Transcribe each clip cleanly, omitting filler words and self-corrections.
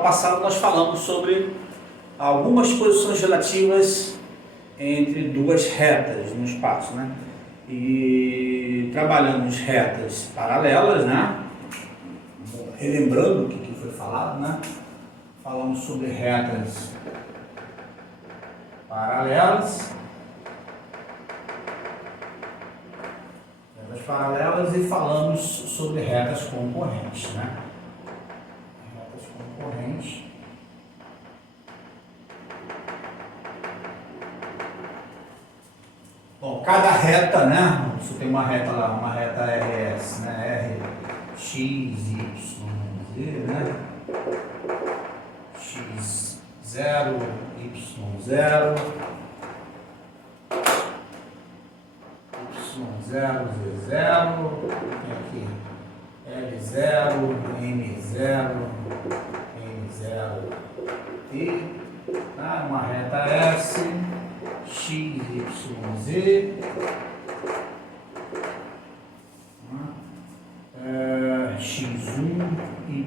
Passado nós falamos sobre algumas posições relativas entre duas retas no espaço, né? E trabalhamos retas paralelas, né? Relembrando o que foi falado, né? Falamos sobre retas paralelas, e falamos sobre retas concorrentes, né? Retas concorrentes. Bom, cada reta, né? Você tem uma reta lá, uma reta RS, né? RX, Y, Z, né? X0, Y0, Y0, Z0, tem aqui L0, M0, M0, T, tá? Uma reta S, X, Y, Z, X1, Y,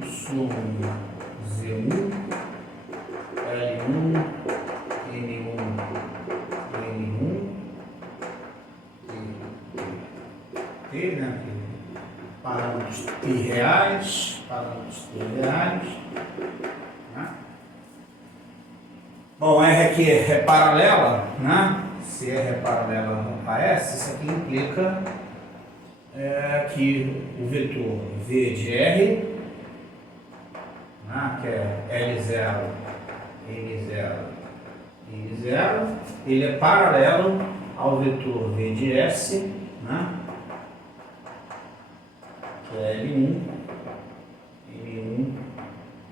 Z1, L1, N1, N1, T, né? Parâmetros T reais, né? Bom, R aqui é paralela, né? Se R é paralela a S, isso aqui implica que o vetor V de R, né, que é L0, M0, I0, ele é paralelo ao vetor V de S, né, que é L1, M1,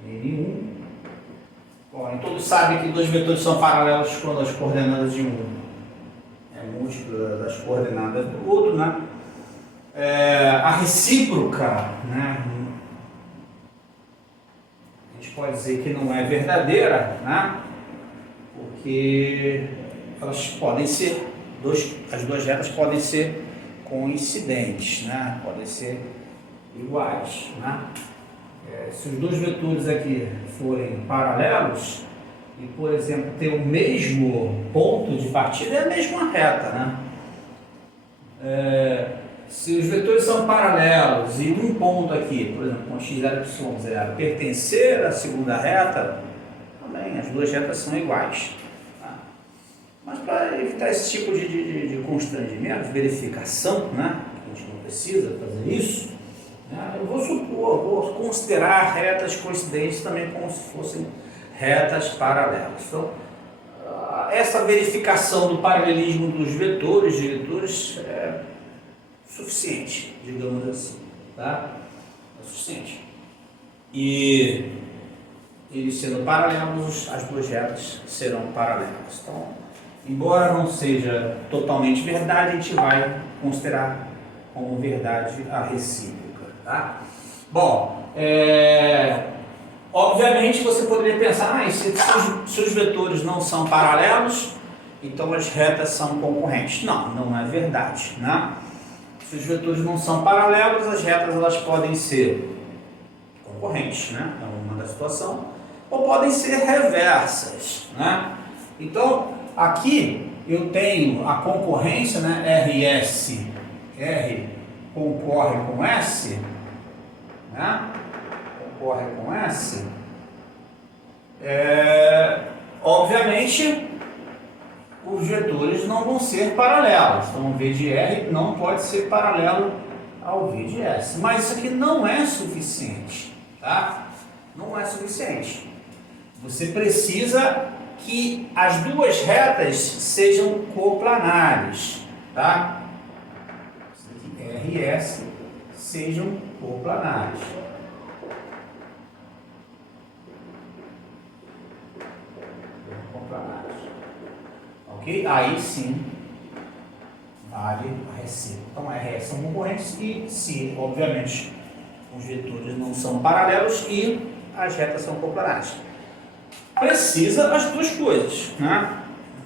N1. Bom, e todos sabem que dois vetores são paralelos quando as coordenadas de um é múltipla das coordenadas do outro, né? A recíproca, né? A gente pode dizer que não é verdadeira, né? Porque elas podem ser, as duas retas podem ser coincidentes, né? Podem ser iguais, né? Se os dois vetores aqui forem paralelos e, por exemplo, ter o mesmo ponto de partida, é a mesma reta, né? Se os vetores são paralelos e um ponto aqui, por exemplo, com x0 e y0, pertencer à segunda reta, também as duas retas são iguais. Tá? Mas para evitar esse tipo de constrangimento, de verificação, né? A gente não precisa fazer isso, né? Eu vou considerar retas coincidentes também como se fossem retas paralelas. Então, essa verificação do paralelismo dos vetores, de vetores, é suficiente, digamos assim, tá? É suficiente. E eles sendo paralelos, as duas retas serão paralelas. Então, embora não seja totalmente verdade, a gente vai considerar como verdade a recíproca, tá? Bom, obviamente você poderia pensar, se os vetores não são paralelos, então as retas são concorrentes. Não, não é verdade, né? Se os vetores não são paralelos, as retas elas podem ser concorrentes, né? É uma da situação, ou podem ser reversas, né? Então, aqui eu tenho a concorrência, né? RS, R concorre com S, né? Concorre com S. Obviamente, os vetores não vão ser paralelos. Então, o V de R não pode ser paralelo ao V de S. Mas isso aqui não é suficiente, tá? Não é suficiente. Você precisa que as duas retas sejam coplanares, tá? R e S sejam coplanares. Ok? Aí sim vale a recíproca. Então, RS são concorrentes e se, obviamente, os vetores não são paralelos e as retas são coplanares. Precisa as duas coisas, né?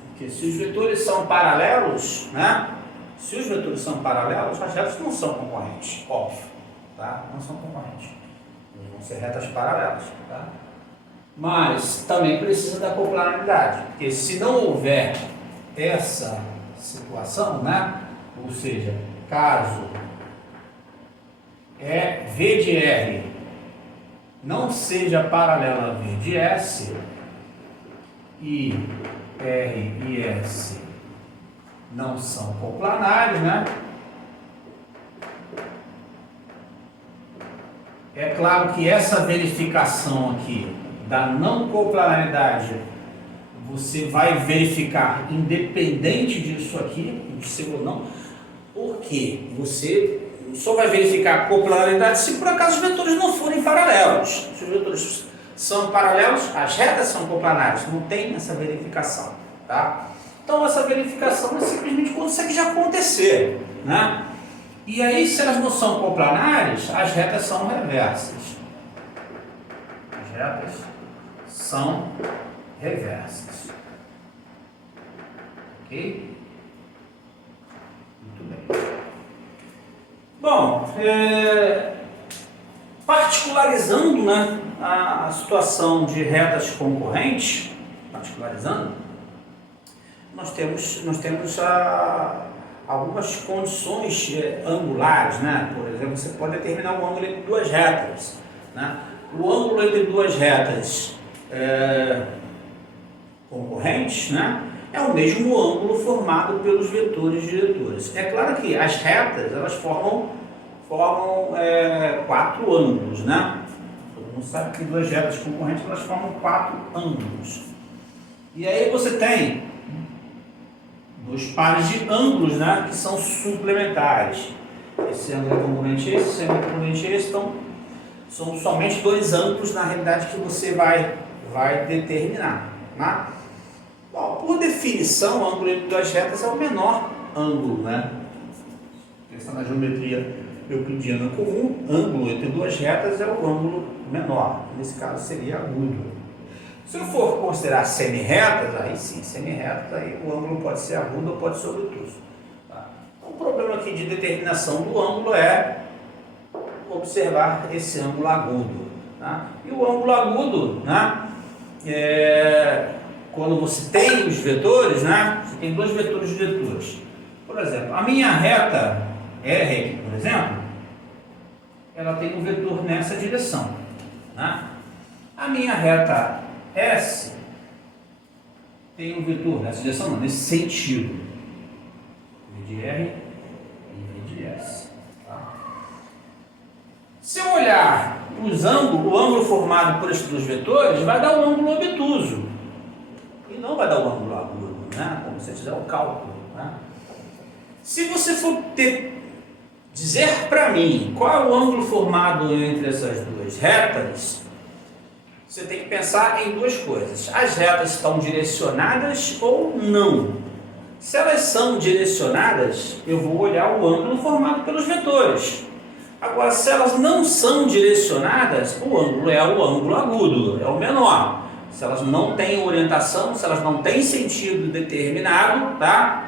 Porque se os vetores são paralelos, né? Se os vetores são paralelos, as retas não são concorrentes, óbvio, tá? Não são concorrentes. Vão ser retas paralelas, tá? mas também precisa da coplanaridade, porque se não houver essa situação, né? Ou seja, caso V de R não seja paralela a V de S e R e S não são coplanares, né? É claro que essa verificação aqui da não coplanaridade você vai verificar independente disso aqui, de ser ou não, porque você só vai verificar a coplanaridade se por acaso os vetores não forem paralelos. Se os vetores são paralelos, as retas são coplanares, não tem essa verificação, tá? Então essa verificação é simplesmente consegue já acontecer, né? E aí, se elas não são coplanares, as retas são reversas. As retas são reversas. Ok? Muito bem. Bom, particularizando, né, a situação de retas concorrentes, nós temos algumas condições angulares, né? Por exemplo, você pode determinar o ângulo entre duas retas, né? O ângulo entre duas retas concorrentes, né, é o mesmo ângulo formado pelos vetores diretores. É claro que as retas, elas formam quatro ângulos, né? Todo mundo sabe que duas retas concorrentes, elas formam quatro ângulos. E aí você tem dois pares de ângulos, né, que são suplementares. Esse ângulo é congruente a esse ângulo é congruente a esse, então são somente dois ângulos, na realidade, que você vai determinar, né? Bom, por definição, o ângulo entre duas retas é o menor ângulo, né? Pensando na geometria euclidiana comum, ângulo entre duas retas é o ângulo menor. Nesse caso seria agudo. Se eu for considerar semi-retas, aí sim, semi-retas, aí o ângulo pode ser agudo ou pode ser obtuso. Tá? Então, o problema aqui de determinação do ângulo é observar esse ângulo agudo. Tá? E o ângulo agudo, né, quando você tem os vetores, né, você tem dois vetores diretores. Por exemplo, a minha reta R aqui, por exemplo, ela tem um vetor nessa direção. Né? A minha reta S tem um vetor nessa direção, não, nesse sentido. V de R e V de S. Tá? Se eu olhar os ângulos, o ângulo formado por esses dois vetores vai dar um ângulo obtuso. E não vai dar um ângulo agudo, né? Como se fizer o cálculo. Né? Se você for dizer para mim qual é o ângulo formado entre essas duas retas, você tem que pensar em duas coisas. As retas estão direcionadas ou não? Se elas são direcionadas, eu vou olhar o ângulo formado pelos vetores. Agora, se elas não são direcionadas, o ângulo é o ângulo agudo, é o menor. Se elas não têm orientação, se elas não têm sentido determinado, tá?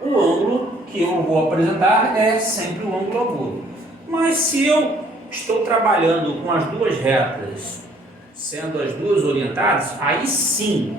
O ângulo que eu vou apresentar é sempre o ângulo agudo. Mas se eu estou trabalhando com as duas retas, sendo as duas orientadas, aí sim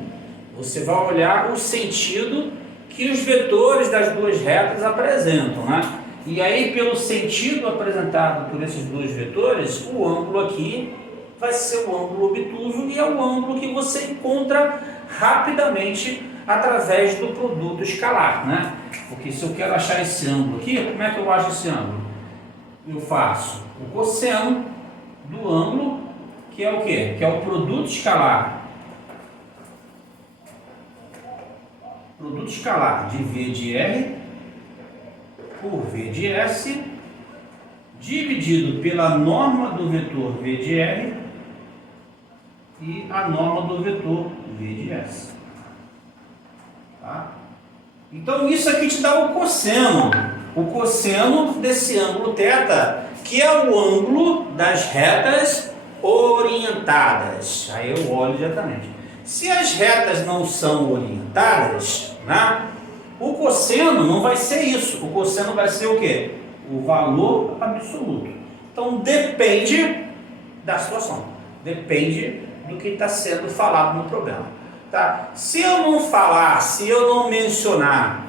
você vai olhar o sentido que os vetores das duas retas apresentam, né? E aí, pelo sentido apresentado por esses dois vetores, o ângulo aqui vai ser o ângulo obtuso e é o ângulo que você encontra rapidamente através do produto escalar, né? Porque se eu quero achar esse ângulo aqui, como é que eu acho esse ângulo? Eu faço o cosseno do ângulo, que é o quê? Que é o produto escalar. Produto escalar de V de R por V de S, dividido pela norma do vetor V de R e a norma do vetor V de S. Tá? Então isso aqui te dá o cosseno desse ângulo θ, que é o ângulo das retas orientadas. Aí eu olho diretamente. Se as retas não são orientadas, né, o cosseno não vai ser isso. O cosseno vai ser o quê? O valor absoluto. Então depende da situação. Depende do que está sendo falado no problema. Tá? Se eu não falar, se eu não mencionar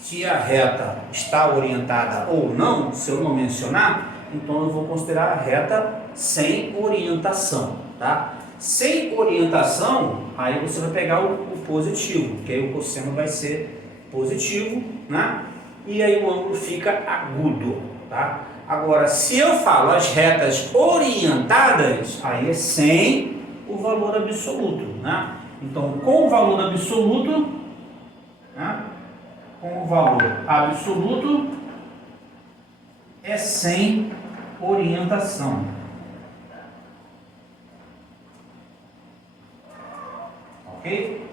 se a reta está orientada ou não, se eu não mencionar, então eu vou considerar a reta sem orientação. Tá? Sem orientação, aí você vai pegar o positivo, que aí o cosseno vai ser positivo, né? E aí o ângulo fica agudo. Tá? Agora, se eu falo as retas orientadas, aí é sem o valor absoluto. Né? Então, com o valor absoluto, né? Com o valor absoluto é sem orientação. Ok?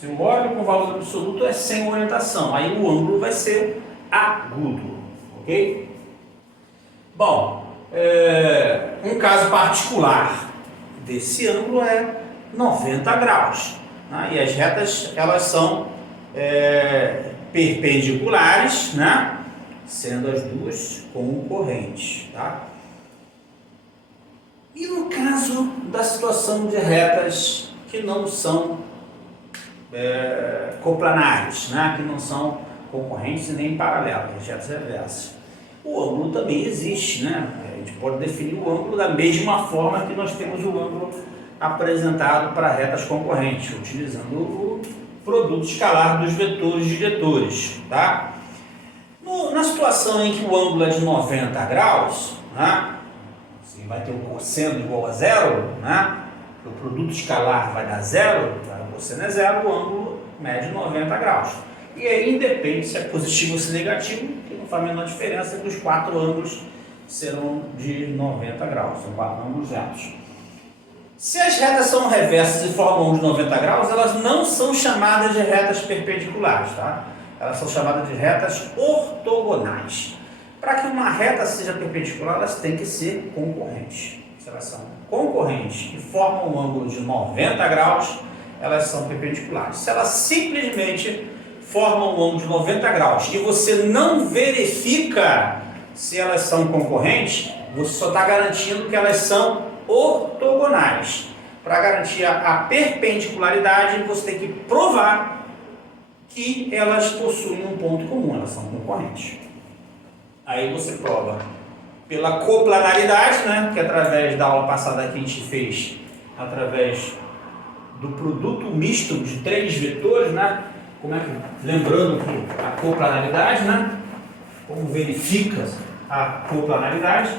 Se eu olho com o valor absoluto é sem orientação, aí o ângulo vai ser agudo. Ok? Bom, um caso particular desse ângulo é 90 graus. Né? E as retas, elas são perpendiculares, né? Sendo as duas concorrentes. Tá? E no caso da situação de retas que não são coplanares, né? Que não são concorrentes e nem paralelas, retas reversas. O ângulo também existe, né? A gente pode definir o ângulo da mesma forma que nós temos o ângulo apresentado para retas concorrentes, utilizando o produto escalar dos vetores diretores. Tá? Na situação em que o ângulo é de 90 graus, né? Você vai ter o cosseno igual a zero, né? O produto escalar vai dar zero, o cosseno é zero, o ângulo mede 90 graus. E aí independe se é positivo ou se é negativo, que não faz a menor diferença, que os quatro ângulos serão de 90 graus, são quatro ângulos retos. Se as retas são reversas e formam de 90 graus, elas não são chamadas de retas perpendiculares, tá? Elas são chamadas de retas ortogonais. Para que uma reta seja perpendicular, elas têm que ser concorrentes. Se elas são concorrentes e formam um ângulo de 90 graus, elas são perpendiculares. Se elas simplesmente formam um ângulo de 90 graus e você não verifica se elas são concorrentes, você só está garantindo que elas são ortogonais. Para garantir a perpendicularidade, você tem que provar que elas possuem um ponto comum, elas são concorrentes. Aí você prova pela coplanaridade, né, que através da aula passada que a gente fez, através do produto misto de três vetores, né, lembrando que a coplanaridade, né, como verifica a coplanaridade?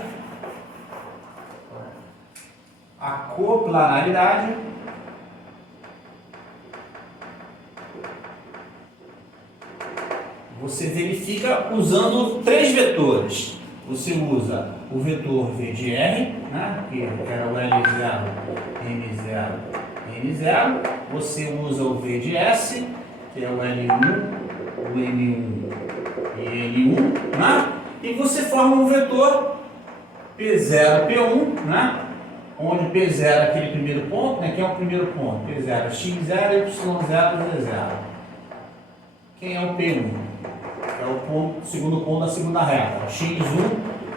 A coplanaridade você verifica usando três vetores. Você usa o vetor V de R, né, que era o L0, N0, N0. Você usa o V de S, que é o L1, o N1 e N1. Né, e você forma um vetor P0, P1, né, onde P0 é aquele primeiro ponto, né, que é o primeiro ponto. P0 é X0, Y0, Z0. Quem é o P1? É o ponto, segundo ponto da segunda reta, x1,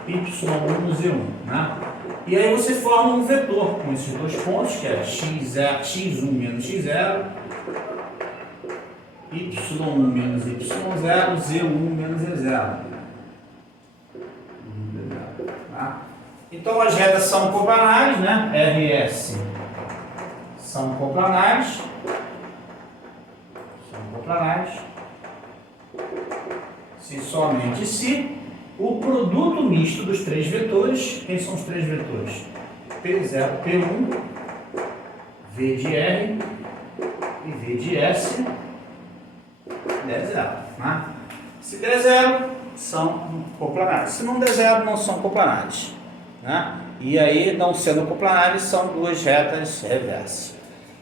y1, z1. Né? E aí você forma um vetor com esses dois pontos, que é x1 menos x0, y1 menos y0, z1 menos z0. Tá? Então as retas são coplanares, né? RS são coplanares. Se somente se o produto misto dos três vetores, quem são os três vetores? P0, P1, V de R e V de S der zero. Né? Se der zero, são coplanares. Se não der zero, não são coplanares. Né? E aí, não sendo coplanares, são duas retas reversas.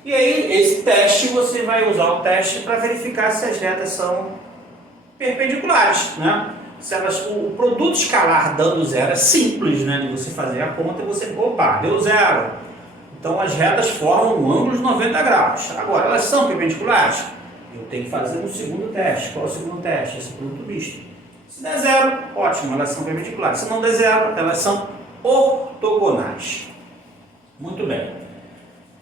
E aí, esse teste, você vai usar o teste para verificar se as retas são perpendiculares, né? Se elas, o produto escalar dando zero é simples, né? De você fazer a conta e você, opa, deu zero. Então as retas formam um ângulo de 90 graus. Agora, elas são perpendiculares? Eu tenho que fazer um segundo teste. Qual é o segundo teste? Esse produto misto. Se der zero, ótimo, elas são perpendiculares. Se não der zero, elas são ortogonais. Muito bem.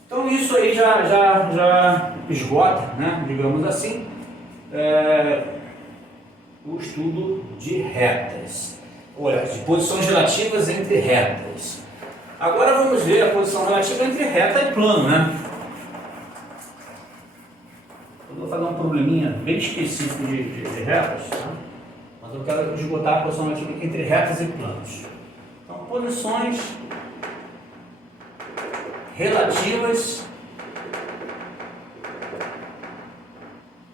Então isso aí já esgota, né, digamos assim, o estudo de retas, olha, de posições relativas entre retas. Agora vamos ver a posição relativa entre reta e plano, né? Eu vou fazer um probleminha bem específico de retas, tá? Mas eu quero esgotar a posição relativa entre retas e planos. Então, posições relativas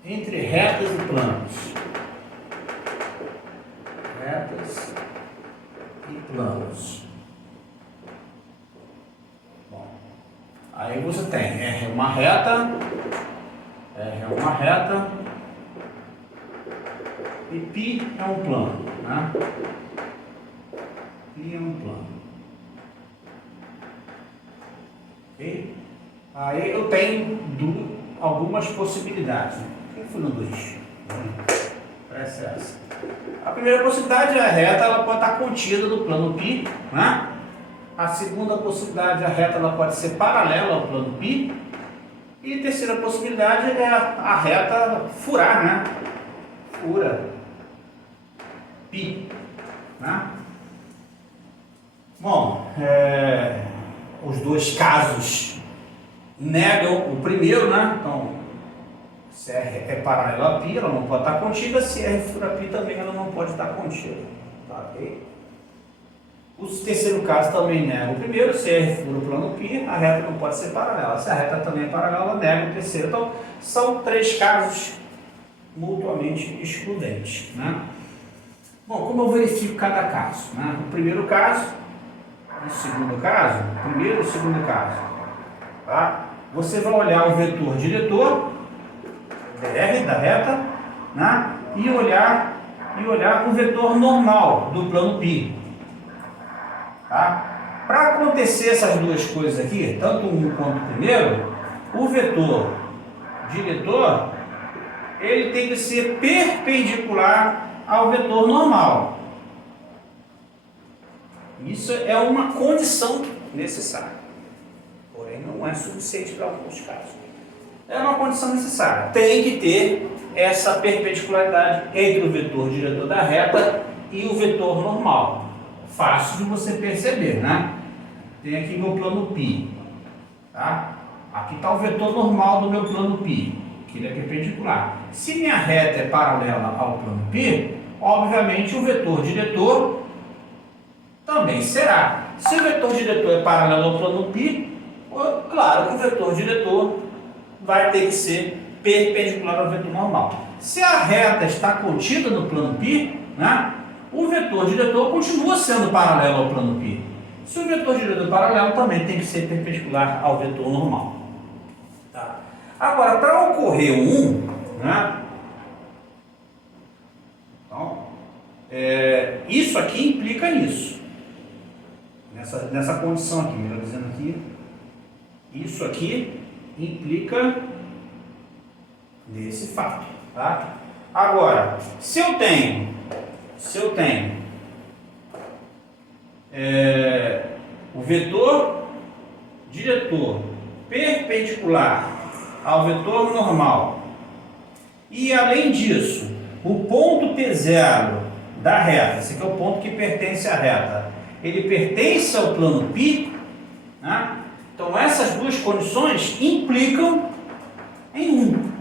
entre retas e planos. Retas e planos. Bom, aí você tem R é uma reta, e π é um plano, né? Π é um plano. Ok? Aí eu tenho algumas possibilidades. Quem foi no 2? Parece essa. A primeira possibilidade é a reta, ela pode estar contida no plano π, né? A segunda possibilidade, a reta ela pode ser paralela ao plano π. E a terceira possibilidade é a reta furar, né? Fura π, né? Bom, os dois casos negam o primeiro, né? Então, se R é paralela a π, ela não pode estar contida. Se R fura π também, ela não pode estar contida. Tá, ok? O terceiro caso também nega o primeiro. Se R fura o plano π, a reta não pode ser paralela. Se a reta também é paralela, ela nega o terceiro. Então, são três casos mutuamente excludentes, né? Bom, como eu verifico cada caso, né? O primeiro caso, o segundo caso, primeiro e o segundo caso, tá? Você vai olhar o vetor diretor, dr da reta, né? E olhar o vetor normal do plano π, tá? Para acontecer essas duas coisas aqui, tanto um quanto o primeiro, o vetor diretor ele tem que ser perpendicular ao vetor normal. Isso é uma condição necessária, porém não é suficiente para alguns casos. É uma condição necessária. Tem que ter essa perpendicularidade entre o vetor diretor da reta e o vetor normal. Fácil de você perceber, né? Tem aqui meu plano π, tá? Aqui está o vetor normal do meu plano π, que ele é perpendicular. Se minha reta é paralela ao plano π, obviamente o vetor diretor também será. Se o vetor diretor é paralelo ao plano π, claro que o vetor diretor vai ter que ser perpendicular ao vetor normal. Se a reta está contida no plano π, né, o vetor diretor continua sendo paralelo ao plano π. Se o vetor diretor é paralelo, também tem que ser perpendicular ao vetor normal. Tá? Agora, para ocorrer um, né, então, isso aqui implica nisso. Nessa condição aqui, melhor dizendo aqui, isso aqui implica nesse fato, tá? Agora, se eu tenho o vetor diretor perpendicular ao vetor normal e além disso, o ponto P0 da reta, esse aqui é o ponto que pertence à reta, ele pertence ao plano π, né? Então essas duas condições implicam em 1.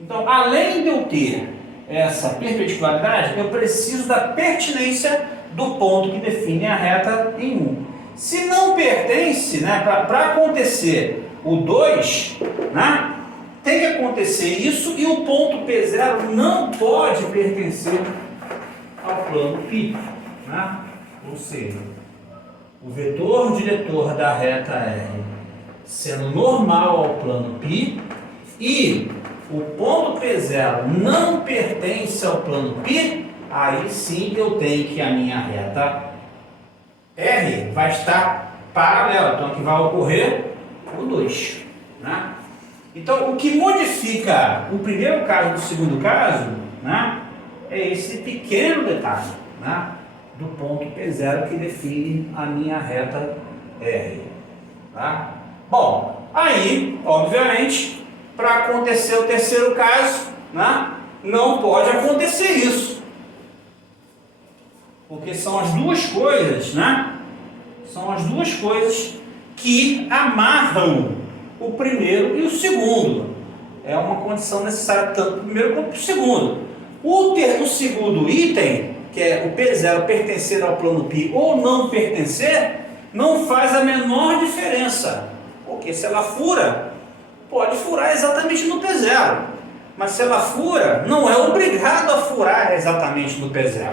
Então, além de eu ter essa perpendicularidade, eu preciso da pertinência do ponto que define a reta em 1. Se não pertence, né, para acontecer o 2, né, tem que acontecer isso e o ponto P0 não pode pertencer ao plano π, né? Ou seja, o vetor diretor da reta R sendo normal ao plano π e o ponto P0 não pertence ao plano π, aí sim eu tenho que a minha reta R vai estar paralela, então aqui vai ocorrer o 2, né? Então o que modifica o primeiro caso do segundo caso, né, é esse pequeno detalhe, né, do ponto P0 que define a minha reta R, tá? Bom, aí, obviamente, para acontecer o terceiro caso, né, não pode acontecer isso. Porque são as duas coisas, né? São as duas coisas que amarram o primeiro e o segundo. É uma condição necessária tanto para o primeiro quanto para o segundo. O segundo item, que é o P0 pertencer ao plano π ou não pertencer, não faz a menor diferença. Porque se ela fura, pode furar exatamente no P0. Mas se ela fura, não é obrigado a furar exatamente no P0.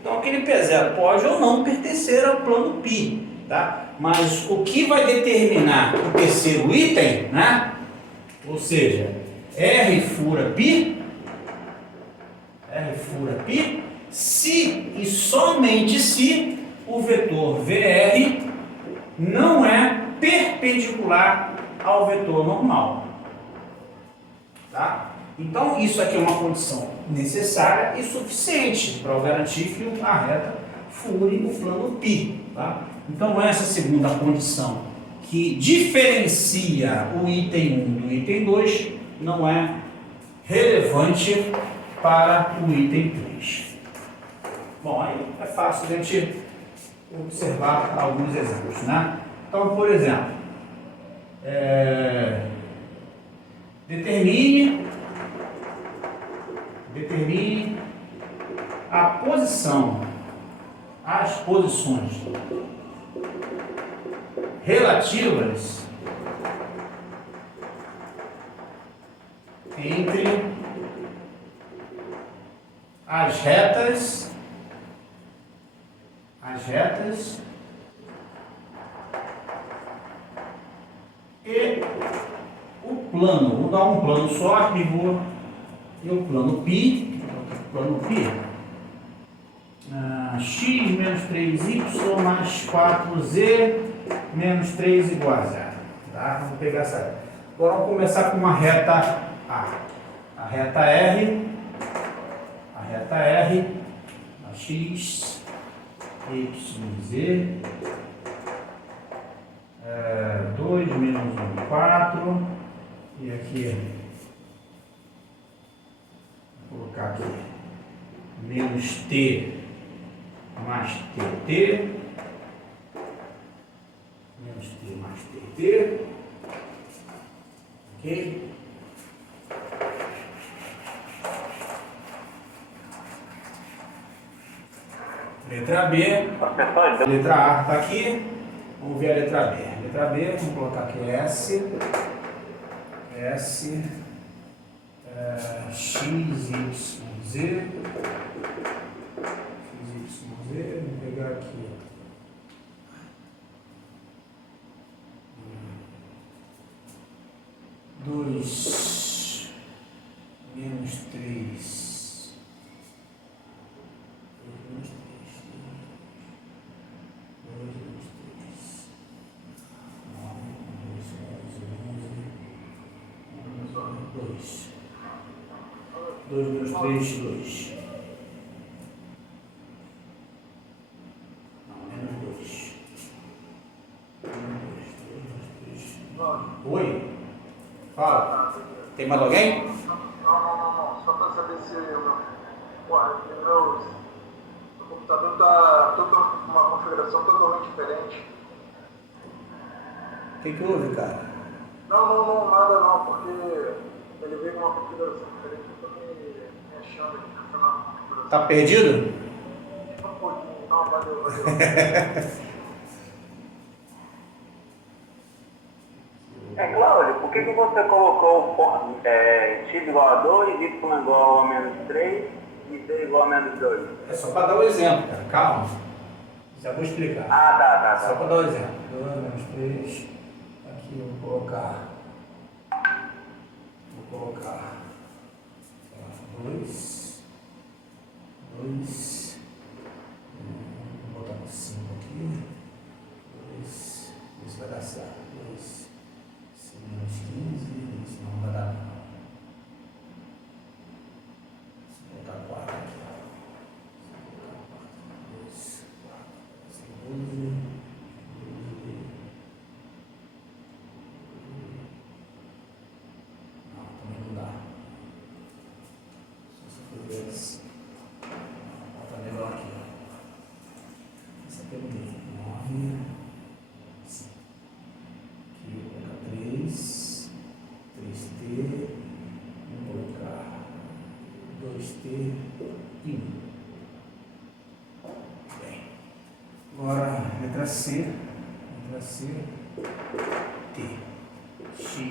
Então aquele P0 pode ou não pertencer ao plano π, tá? Mas o que vai determinar o terceiro item, né? Ou seja, R fura π, se e somente se o vetor VR não é perpendicular ao vetor normal, tá? Então isso aqui é uma condição necessária e suficiente para garantir que a reta fure o plano π, tá? Então essa segunda condição que diferencia o item 1 do item 2 não é relevante para o item 3. Bom, aí é fácil a gente observar alguns exemplos, né? Então, por exemplo, determine a posição, as posições relativas entre as retas e o plano. Vou dar um plano só e o plano π, x menos 3y mais 4z menos 3 igual a 0. Tá? Vamos pegar essa. Agora vamos começar com uma reta A. A reta R, a x, y, z, 2 menos 1, 4, e aqui, vou colocar aqui, menos t mais tt, menos t mais tt, ok? Letra B, letra A está aqui, vamos ver a letra B. Letra B, vamos colocar aqui S, x, y, z, vamos pegar aqui. Dois menos 3. Dois menos 3, 2. Não, menos 2. Oi? Fala. Tem mais alguém? Não. Só para saber se meu computador está uma configuração totalmente diferente. O que houve, cara? Não, nada não, porque ele veio com uma configuração diferente. Eu estou me achando aqui na configuração. Tá perdido? Um pouquinho, não, valeu. Cláudio, por que você colocou x igual a 2, y igual a menos 3 e z igual a menos 2? É só para dar um exemplo, cara. Calma. Já vou explicar. Ah, tá. Só para dar um exemplo. 2 menos 3. Aqui eu vou colocar. 2. Vou botar no 5 aqui. 2. Isso vai dar certo. 2. Menos 15. Isso não vai dar não. Vou botar 4 aqui. 2, 4. 12. 3t e 1. Bem, agora letra C, t, x, y,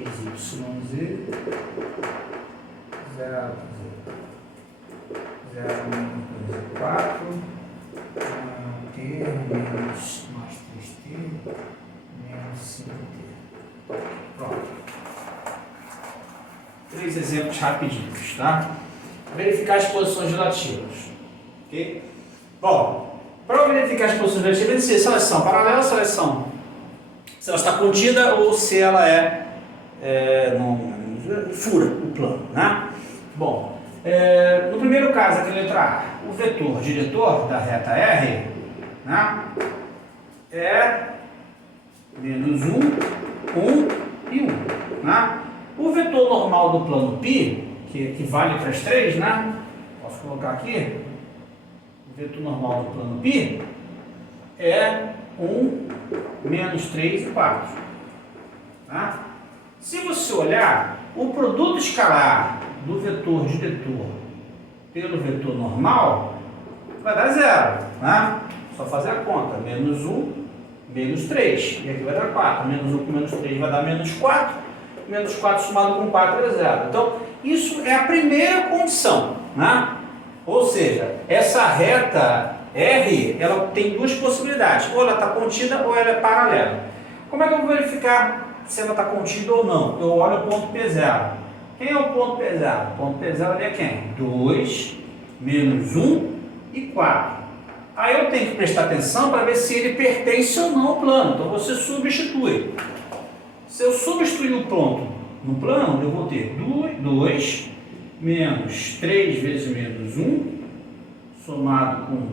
z, 0, 4, t menos mais 3t, menos 5t. Pronto. 3 exemplos rapidinhos, tá? Verificar as posições relativas. Ok? Bom, para verificar as posições relativas, se elas são paralelas, se ela está contida ou se ela fura o plano, né? Bom, no primeiro caso, aqui, letra A, o vetor diretor da reta R, né, é menos 1, 1 e 1. Né? O vetor normal do plano π, que vale para as 3, né? Posso colocar aqui? O vetor normal do plano π é 1, menos 3 e 4. Tá? Se você olhar, o produto escalar do vetor diretor pelo vetor normal vai dar 0. Né? Só fazer a conta. Menos 1, menos 3. E aqui vai dar 4. Menos 1 com menos 3 vai dar menos 4. Menos 4 somado com 4 é 0. Então, isso é a primeira condição. Né? Ou seja, essa reta R, ela tem duas possibilidades. Ou ela está contida ou ela é paralela. Como é que eu vou verificar se ela está contida ou não? Eu olho o ponto P0. Quem é o ponto P0? O ponto P0 ali é quem? 2, menos 1 e 4. Aí eu tenho que prestar atenção para ver se ele pertence ou não ao plano. Então você substitui. Se eu substituir o ponto no plano, eu vou ter 2 menos 3 vezes menos 1, somado com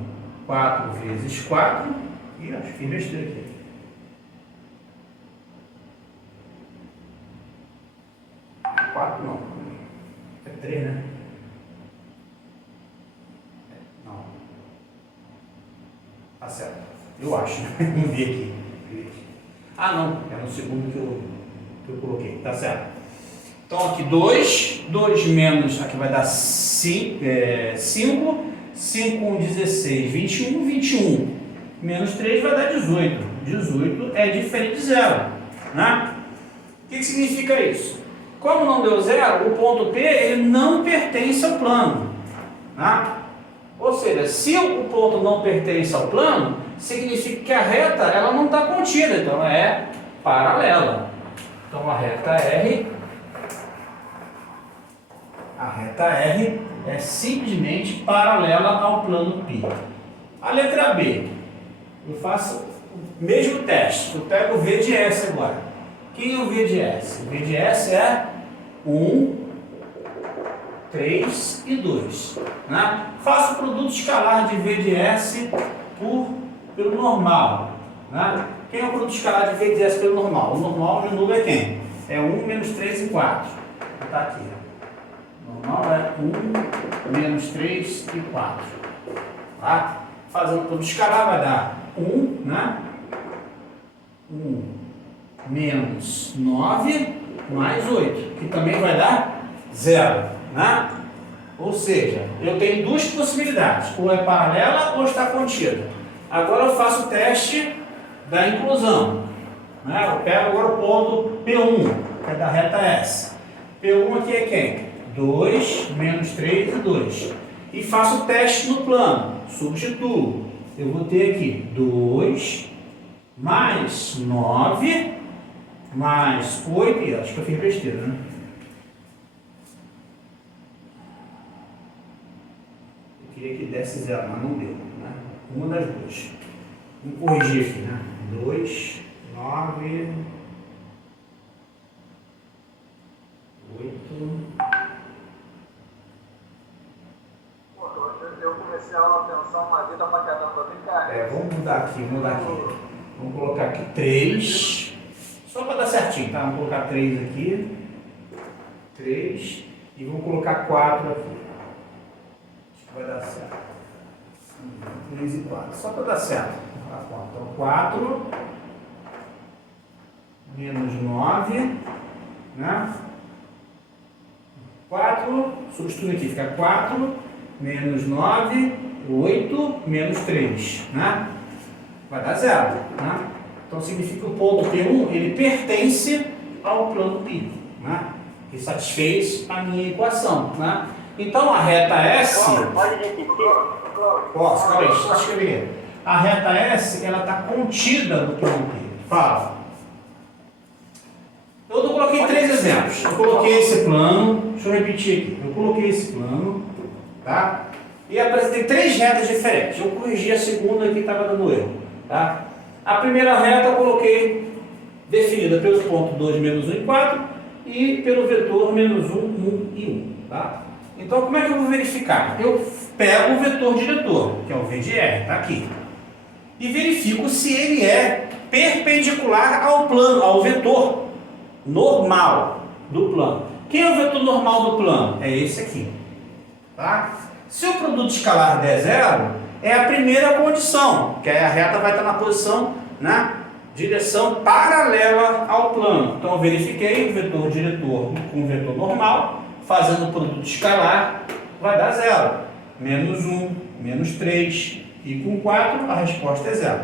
4 vezes 4. E acho que besteira aqui. Não. É 3, né? Não. Tá certo. Eu acho. Vamos ver aqui. Ah, não. É no segundo que eu coloquei. Tá certo. Então, aqui 2 menos... Aqui vai dar 5. 5 com 16, 21. Menos 3 vai dar 18. 18 é diferente de 0. Né? O que significa isso? Como não deu 0, o ponto P ele não pertence ao plano. Né? Ou seja, se o ponto não pertence ao plano, significa que a reta ela não está contida, então ela é paralela. Então a reta R é simplesmente paralela ao plano π. A letra B, eu faço o mesmo teste, eu pego o V de S agora. Quem é o V de S? O V de S é 1, 3 e 2. Né? Faço o produto escalar de V de S pelo normal. Né? Quem é o produto escalar de V de S pelo normal? O normal de nulo é quem? É 1, menos 3 e 4. Está aqui. O normal é 1, menos 3 e 4. Tá? Fazendo o produto escalar vai dar 1, né? 1 menos 9 mais 8, que também vai dar 0. Né? Ou seja, eu tenho duas possibilidades, ou é paralela ou está contida. Agora eu faço o teste da inclusão. Né? Eu pego agora o ponto P1, que é da reta S. P1 aqui é quem? 2, menos 3 e 2. E faço o teste no plano. Substituo. Eu vou ter aqui 2 mais 9 mais 8. E acho que eu fiz besteira, né? Eu queria que desse 0, mas não deu. Né? Uma das duas. Vamos corrigir aqui, né? 2, 9, 8. Eu comecei a aula a pensar uma vida pra caramba, vem cá. Vamos mudar aqui. Vamos colocar aqui 3. Só para dar certinho, tá? Vamos colocar 3 aqui. 3. E vamos colocar 4 aqui. Acho que vai dar certo. 3 e 4. Só para dar certo. Então 4 menos 9, né? 4, substitui aqui, fica 4 menos 9, 8, menos 3, né? Vai dar 0, né? Então significa que o ponto P1 ele pertence ao plano π, né? Que satisfez a minha equação, né? Então a reta S... Cláudio, pode repetir? Posso, calma aí, só escrever. A reta S, ela está contida no plano π. Fala. Eu coloquei 3 exemplos. Eu coloquei esse plano, deixa eu repetir aqui. Eu coloquei esse plano, tá? E apresentei 3 retas diferentes. Eu corrigi a segunda que estava dando erro, tá? A primeira reta eu coloquei definida pelo ponto 2, menos 1 e 4 e pelo vetor menos 1, 1 e 1, tá? Então, como é que eu vou verificar? Eu pego o vetor diretor, que é o V de R, está aqui, e verifico se ele é perpendicular ao plano, ao vetor normal do plano. Quem é o vetor normal do plano? É esse aqui, tá? Se o produto escalar der 0, é a primeira condição, que a reta vai estar na posição, na direção paralela ao plano. Então, eu verifiquei o vetor diretor com o vetor normal, fazendo o produto escalar, vai dar 0. Menos 1, menos 3 e com 4 a resposta é 0.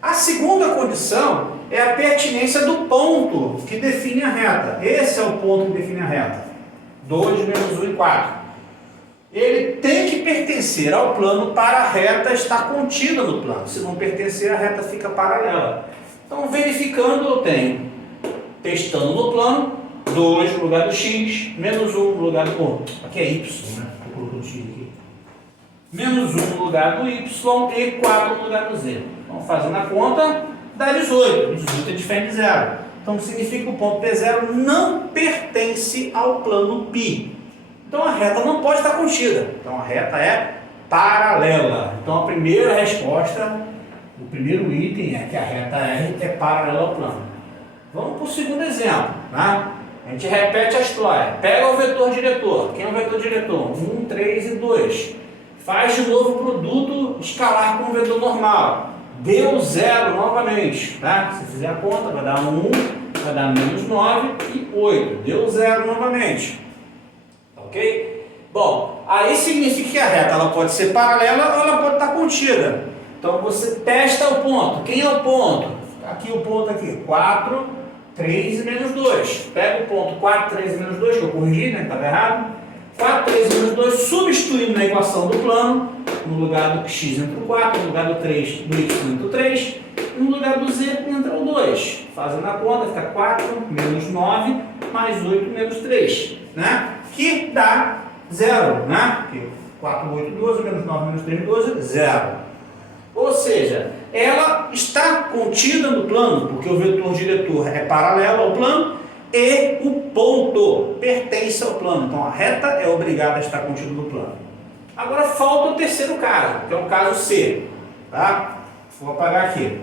A segunda condição é a pertinência do ponto que define a reta. Esse é o ponto que define a reta. 2, menos 1 e 4. Ele tem que pertencer ao plano para a reta estar contida no plano. Se não pertencer, a reta fica paralela. Então, verificando, eu tenho, testando no plano, 2 no lugar do x, menos 1 no lugar do... Aqui é y, né? Estou colocando x aqui. Menos 1 no lugar do y e 4 no lugar do z. Então, fazendo a conta, dá 18. 18 é diferente de 0. Então, significa que o ponto P0 não pertence ao plano π. Então, a reta não pode estar contida. Então, a reta é paralela. Então, a primeira resposta, o primeiro item é que a reta R é paralela ao plano. Vamos para o segundo exemplo, né? A gente repete a história. Pega o vetor diretor. Quem é o vetor diretor? 1, 3 e 2. Faz de novo o produto escalar com o vetor normal. Deu 0 novamente, tá? Se fizer a conta, vai dar 1, vai dar menos 9 e 8. Deu 0 novamente. Ok? Bom, aí significa que a reta ela pode ser paralela ou ela pode estar contida. Então você testa o ponto. Quem é o ponto? Aqui o ponto aqui, 4, 3 e menos 2. Pega o ponto 4, 3 e menos 2, que eu corrigi, né? Estava errado. 4, 3 e menos 2, substituindo na equação do plano, no lugar do x entra o 4, no lugar do 3, do y entra o 3, no lugar do z entra o 2. Fazendo a conta, fica 4 menos 9 mais 8 menos 3, né? Que dá 0, né? Porque 4, 8, 12, menos 9, menos 3, 12, 0. Ou seja, ela está contida no plano, porque o vetor diretor é paralelo ao plano e o ponto pertence ao plano. Então, a reta é obrigada a estar contida no plano. Agora, falta o terceiro caso, que é o caso C. Tá? Vou apagar aqui.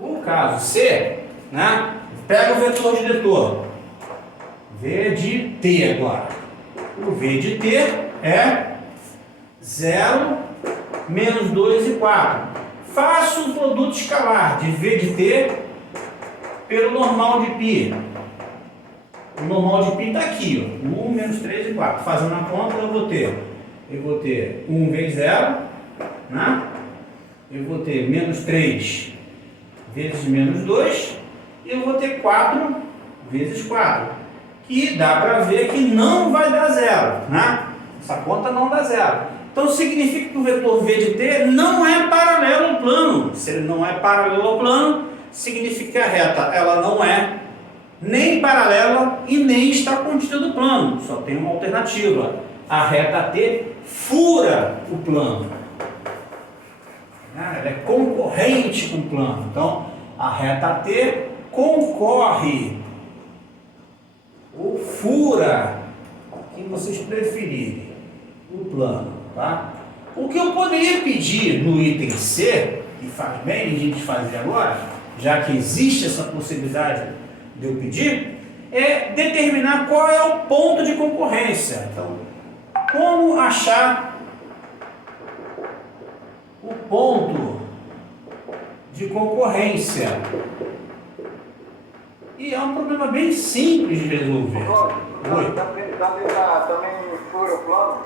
O caso C, né? Pega o vetor diretor. V de t agora. O V de t é 0, menos 2 e 4. Faço um produto escalar de V de t pelo normal de π. O normal de π está aqui, ó, 1, menos 3 e 4. Fazendo a conta, eu vou ter 1 vezes 0, né? Eu vou ter menos 3 vezes menos 2, e eu vou ter 4 vezes 4. Que dá para ver que não vai dar 0, né? Essa conta não dá 0. Então significa que o vetor V de t não é paralelo ao plano. Se ele não é paralelo ao plano, significa que a reta ela não é nem paralela e nem está contida no plano. Só tem uma alternativa. A reta T fura o plano. Ela é concorrente com o plano. Então, a reta T concorre ou fura, o que vocês preferirem, o plano. Tá? O que eu poderia pedir no item C, que faz bem a gente fazer agora, já que existe essa possibilidade de eu pedir, é determinar qual é o ponto de concorrência. Então, como achar o ponto de concorrência E é um problema bem simples de resolver. Oi. Também fura o plano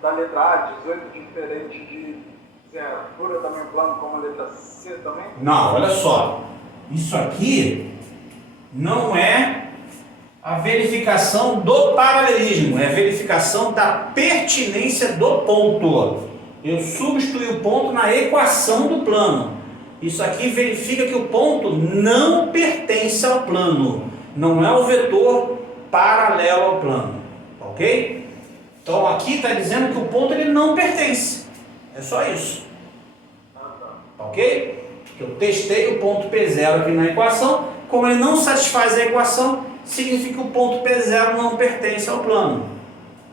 da letra A, 18 diferente de 0. Fura também o plano como a letra C também? Não, olha só. Isso aqui não é a verificação do paralelismo, é a verificação da pertinência do ponto. Eu substituí o ponto na equação do plano. Isso aqui verifica que o ponto não pertence ao plano, não é o vetor paralelo ao plano, ok? Então aqui está dizendo que o ponto ele não pertence, é só isso, ok? Eu testei o ponto P0 aqui na equação, como ele não satisfaz a equação, significa que o ponto P0 não pertence ao plano,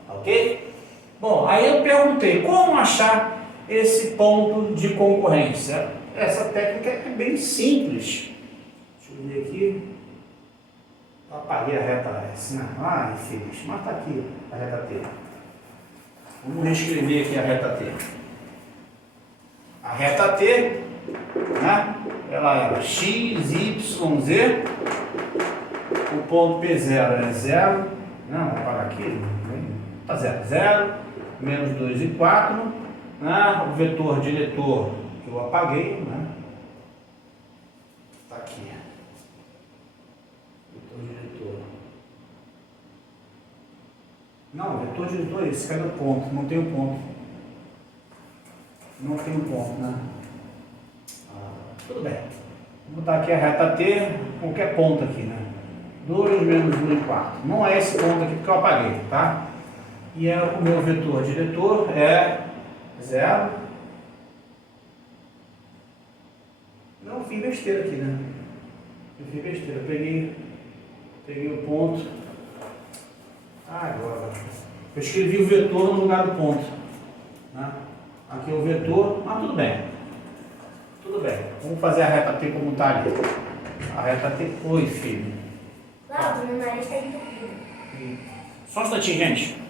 ok? Bom, aí eu perguntei, como achar esse ponto de concorrência? Essa técnica é bem simples. Deixa eu ver aqui. Eu apaguei a reta S, né? Ah, infeliz. Mas está aqui a reta T. Vamos reescrever aqui a reta T. A reta T, né? Ela era x, y, z. O ponto P0 é 0. Não, vou apagar aqui. Está 0. 0, menos 2 e 4. Né? O vetor diretor que eu apaguei, né? Está aqui. Vetor diretor. Não, vetor diretor é esse, cadê o ponto? Não tem um ponto. Não tem um ponto, né? Tudo bem. Vou botar aqui a reta T, qualquer ponto aqui, né? 2 menos 1 e 4. Não é esse ponto aqui porque eu apaguei, tá? E o meu vetor diretor é 0. Não, eu fiz besteira aqui, né? Eu fiz besteira. Peguei o ponto. Agora. Eu escrevi o vetor no lugar do ponto. Né? Aqui é o vetor. Mas tudo bem. Tudo bem. Vamos fazer a reta T como está ali. A reta T. Oi, filho. Não, meu nariz está entupido. Só um instantinho, gente.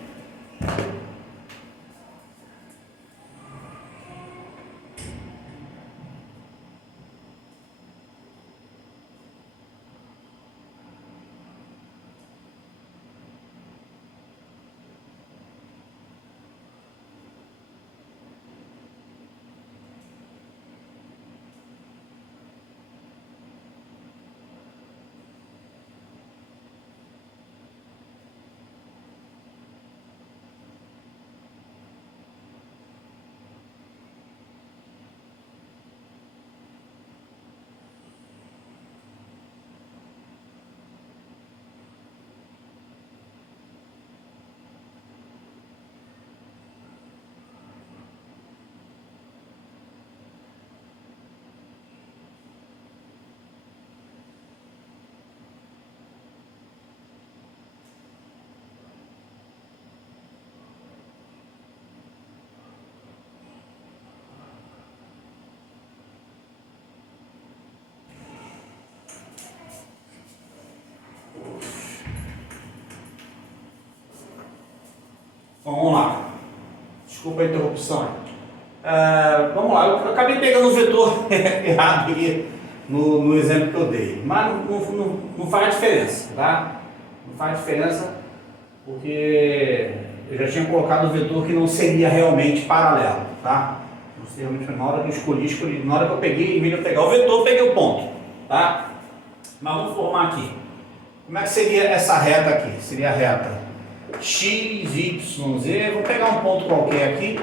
Vamos lá. Desculpa a interrupção. Vamos lá. Eu acabei pegando o vetor errado aqui no exemplo que eu dei. Mas não faz diferença, tá? Não faz diferença porque eu já tinha colocado o vetor que não seria realmente paralelo, tá? Não seria realmente, na hora que eu escolhi. Na hora que eu peguei, em vez de eu pegar o vetor, eu peguei o ponto, tá? Mas vamos formar aqui. Como é que seria essa reta aqui? Seria a reta x, y, z, vou pegar um ponto qualquer aqui,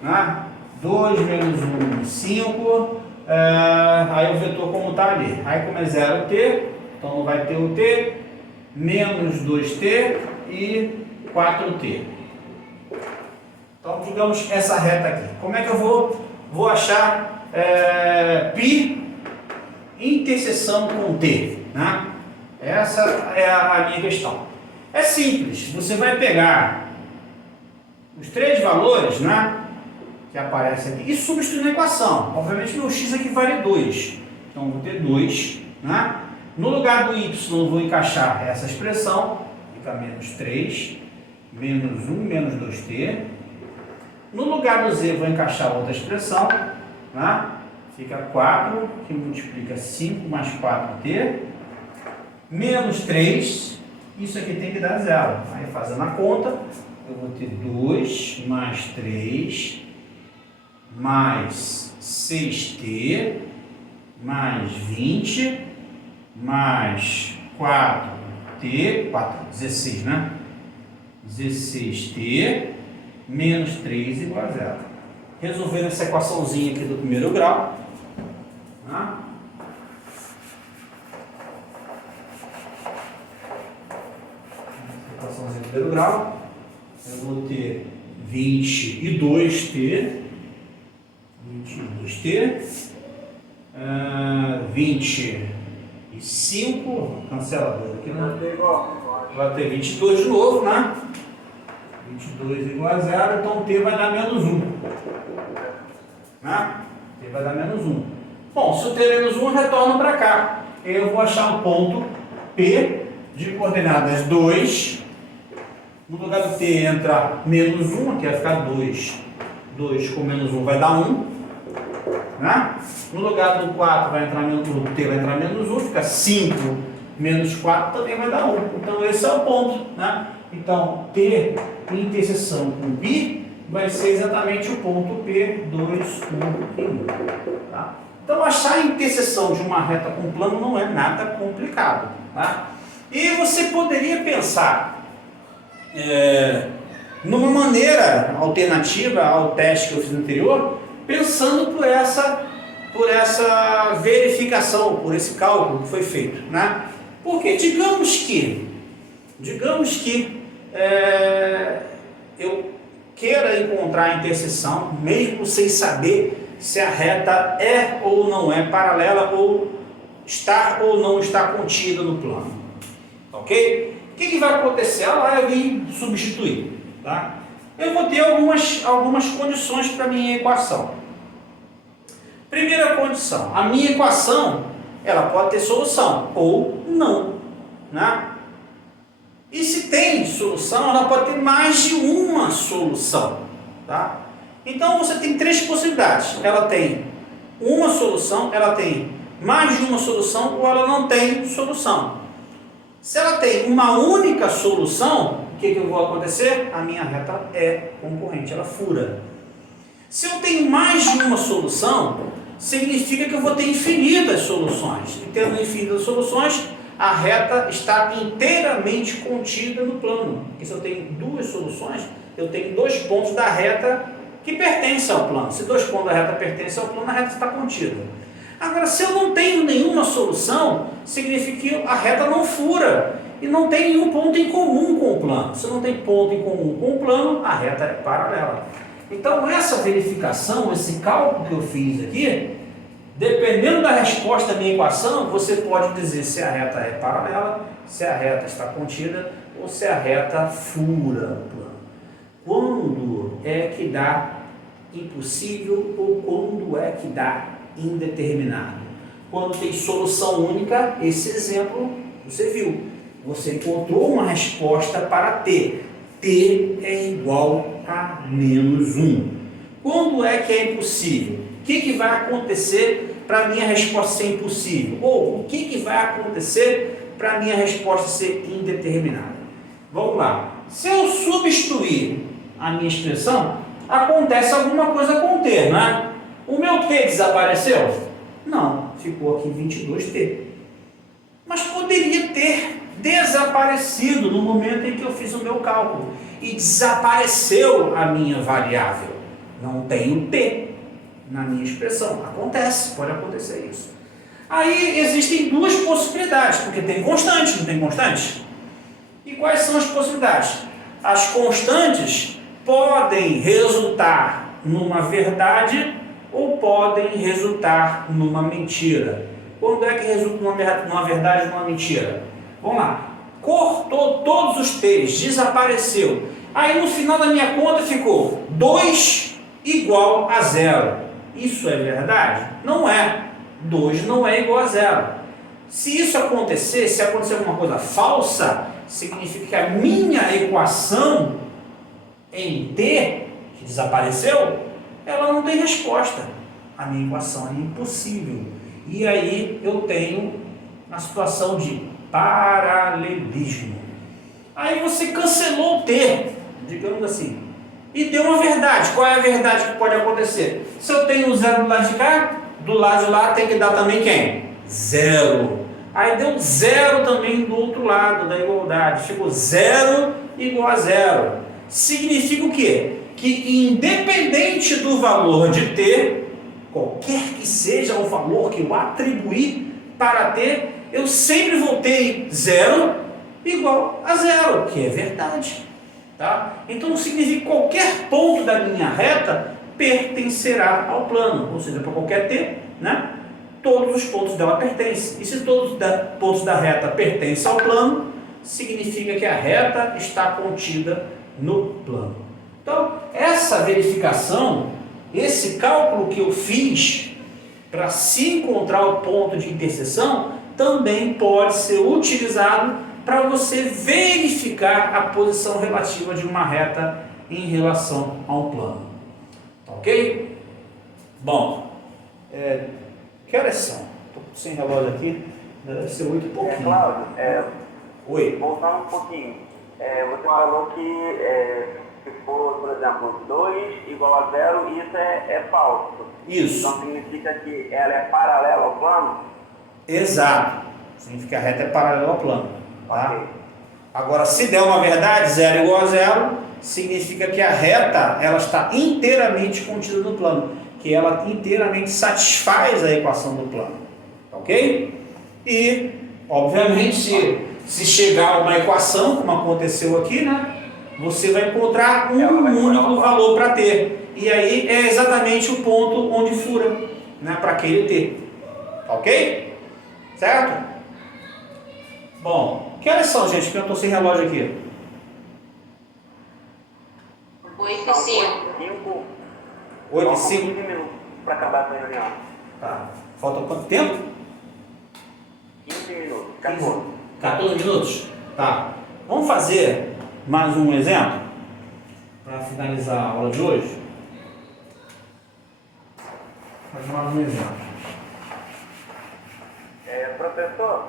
né? 2 menos 1, 5, aí o vetor como está ali, aí como é 0t, então vai ter o t, menos 2t e 4t. Então digamos essa reta aqui, como é que eu vou achar π interseção com t, né? Essa é a minha questão. É simples, você vai pegar os três valores, né, que aparecem aqui e substituir na equação. Obviamente meu x aqui vale 2, então vou ter 2, né? No lugar do y eu vou encaixar essa expressão, fica menos 3, menos 1, menos 2t. No lugar do z eu vou encaixar outra expressão, né? Fica 4, que multiplica 5 mais 4t. menos 3, isso aqui tem que dar 0. Aí fazendo a conta, eu vou ter 2 mais 3 mais 6t mais 20 mais 4t, 16, né? 16t menos 3 igual a 0. Resolvendo essa equaçãozinha aqui do primeiro grau, tá? Equaçãozinha do primeiro grau, eu vou ter 22t, 25, cancela 2 aqui, né? Vai ter 22 de novo, né? 22 igual a 0, então t vai dar menos 1. Né? T vai dar menos 1. Bom, se o t é menos 1, eu retorno para cá. Eu vou achar um ponto P de coordenadas 2. No lugar do t entra menos 1, aqui vai ficar 2. 2 com menos 1 vai dar 1. Né? No lugar do 4 vai entrar menos 1, t vai entrar menos 1, fica 5 menos 4 também vai dar 1. Então esse é o ponto. Né? Então t em interseção com π vai ser exatamente o ponto P, 2, 1 e 1. Tá? Então achar a interseção de uma reta com plano não é nada complicado. Tá? E você poderia pensar numa maneira alternativa ao teste que eu fiz anterior, pensando por essa verificação, por esse cálculo que foi feito. Né? Porque digamos que eu queira encontrar a interseção, mesmo sem saber se a reta é ou não é paralela, ou está ou não está contida no plano. Ok? O que vai acontecer? Ela vai vir substituir. Tá? Eu vou ter algumas condições para a minha equação. Primeira condição, a minha equação ela pode ter solução ou não. Né? E se tem solução, ela pode ter mais de uma solução. Tá? Então você tem três possibilidades. Ela tem uma solução, ela tem mais de uma solução ou ela não tem solução. Se ela tem uma única solução, o que vai acontecer? A minha reta é concorrente, ela fura. Se eu tenho mais de uma solução, significa que eu vou ter infinitas soluções. E tendo infinitas soluções, a reta está inteiramente contida no plano. Porque se eu tenho duas soluções, eu tenho dois pontos da reta que pertencem ao plano. Se dois pontos da reta pertencem ao plano, a reta está contida. Agora, se eu não tenho nenhuma solução, significa que a reta não fura e não tem nenhum ponto em comum com o plano. Se não tem ponto em comum com o plano, a reta é paralela. Então, essa verificação, esse cálculo que eu fiz aqui, dependendo da resposta da minha equação, você pode dizer se a reta é paralela, se a reta está contida ou se a reta fura o plano. Quando é que dá impossível ou quando é que dá indeterminado? Quando tem solução única, esse exemplo você viu. Você encontrou uma resposta para T. T é igual a menos 1. Quando é que é impossível? O que vai acontecer para a minha resposta ser impossível? Ou o que vai acontecer para a minha resposta ser indeterminada? Vamos lá. Se eu substituir a minha expressão, acontece alguma coisa com o T, né? O meu T desapareceu? Não, ficou aqui 22T. Mas poderia ter desaparecido no momento em que eu fiz o meu cálculo. E desapareceu a minha variável. Não tenho T na minha expressão. Acontece, pode acontecer isso. Aí existem duas possibilidades, porque tem constantes, não tem constantes? E quais são as possibilidades? As constantes podem resultar numa verdade ou podem resultar numa mentira. Quando é que resulta numa verdade ou numa mentira? Vamos lá. Cortou todos os T's, desapareceu. Aí no final da minha conta ficou 2 igual a 0. Isso é verdade? Não é. 2 não é igual a 0. Se isso acontecer, se acontecer alguma coisa falsa, significa que a minha equação em T, que desapareceu, ela não tem resposta. A minha equação é impossível. E aí eu tenho na situação de paralelismo. Aí você cancelou o T, digamos assim, e deu uma verdade. Qual é a verdade que pode acontecer? Se eu tenho um zero do lado de cá, do lado de lá tem que dar também quem? Zero. Aí deu zero também do outro lado da igualdade. Ficou zero igual a zero. Significa o quê? Que independente do valor de T, qualquer que seja o valor que eu atribuir para T, eu sempre vou ter zero igual a zero, que é verdade. Tá? Então significa que qualquer ponto da linha reta pertencerá ao plano, ou seja, para qualquer T, né? Todos os pontos dela pertencem. E se todos os pontos da reta pertencem ao plano, significa que a reta está contida no plano. Então, essa verificação, esse cálculo que eu fiz para se encontrar o ponto de interseção, também pode ser utilizado para você verificar a posição relativa de uma reta em relação a um plano. Tá ok? Bom, que horas são? Estou sem relógio aqui, deve ser 8 e pouquinho. Cláudio, Oi. voltando um pouquinho, você falou que se for, por exemplo, 2 igual a 0, isso é falso. Isso. Então significa que ela é paralela ao plano? Exato. Significa que a reta é paralela ao plano. Tá? Ok. Agora, se der uma verdade, 0 igual a 0, significa que a reta ela está inteiramente contida no plano, que ela inteiramente satisfaz a equação do plano. Ok? E, obviamente, se chegar a uma equação, como aconteceu aqui, né? Você vai encontrar um único valor para ter. E aí é exatamente o ponto onde fura, né, para aquele T. Ok? Certo? Bom, que horas são, gente? Que eu estou sem relógio aqui. 8 e 5. 8 e 5 5. minutos para acabar essa reunião. Tá. Falta quanto tempo? 15 minutos. Acabou. 14 minutos? Tá. Vamos fazer mais um exemplo para finalizar a aula de hoje? Fazer mais um exemplo. Professor,